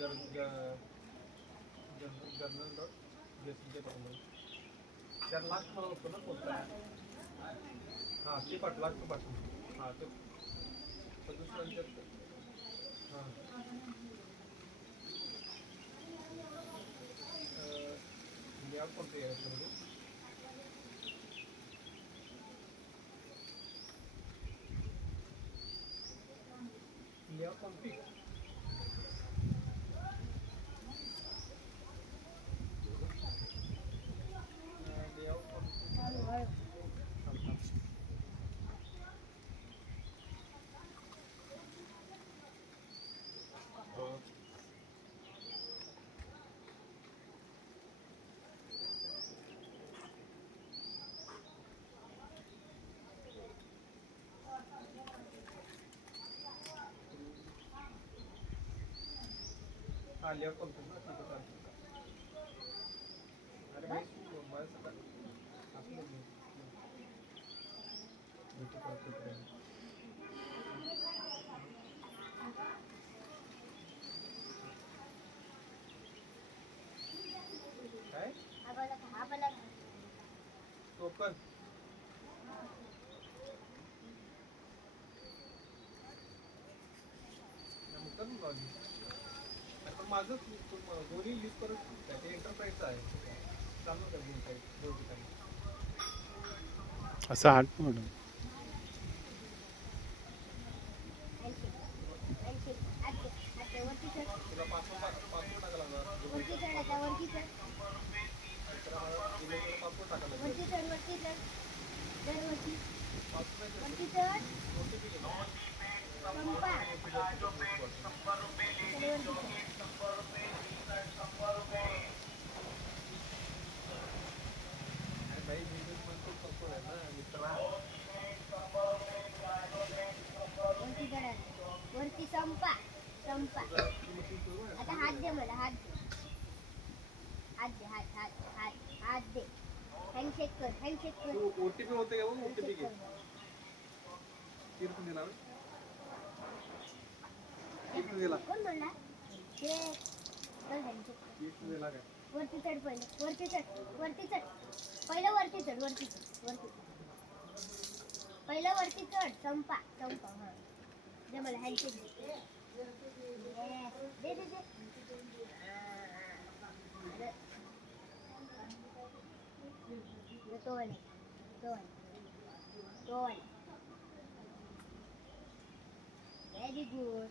Journal dot जेसीच्या टाकून 4 लाख मला होतो ना पोचता. हां ते पाठवा तो पाठवून हां ते दुसऱ्यांच्यात हां लेआउट कोणतं आहे याच्यामध्ये लेआउट कॉन्फिग लेआउट कॉन्फिग हां लेआउट कॉन्फिग ना ठीक आहे अरे भाई मोबाईल सकाळ आपलं भेटू करतो काय टोकन कर लॉगिन पण माझं दोन्ही यूज करत ते एंटरप्राईजचं आहे चालू कर दोन ठिकाणी असं हार्ड मॉडेल तुला पासवर्ड टाकायला लागणार पासवर्ड टाकायला भाई मी म्हणतो पासवर्ड आहे ना मित्रा वरती संपा संपा आता हात दे मला हात दे हात दे हात हात हात हात दे हँडशेक कर ओटीपी होते का बघ ओटीपी घे तीर्थ दिला तीर्थ दिला कोण बोलला हे चल हँडशेक तीर्थ दिला काय वरती चढ पहिले वरती चढ पहिलं वरती चढ पहिलं वरती चढ संपा हां दे मला हँडशेक दे तो व्हेरी गुड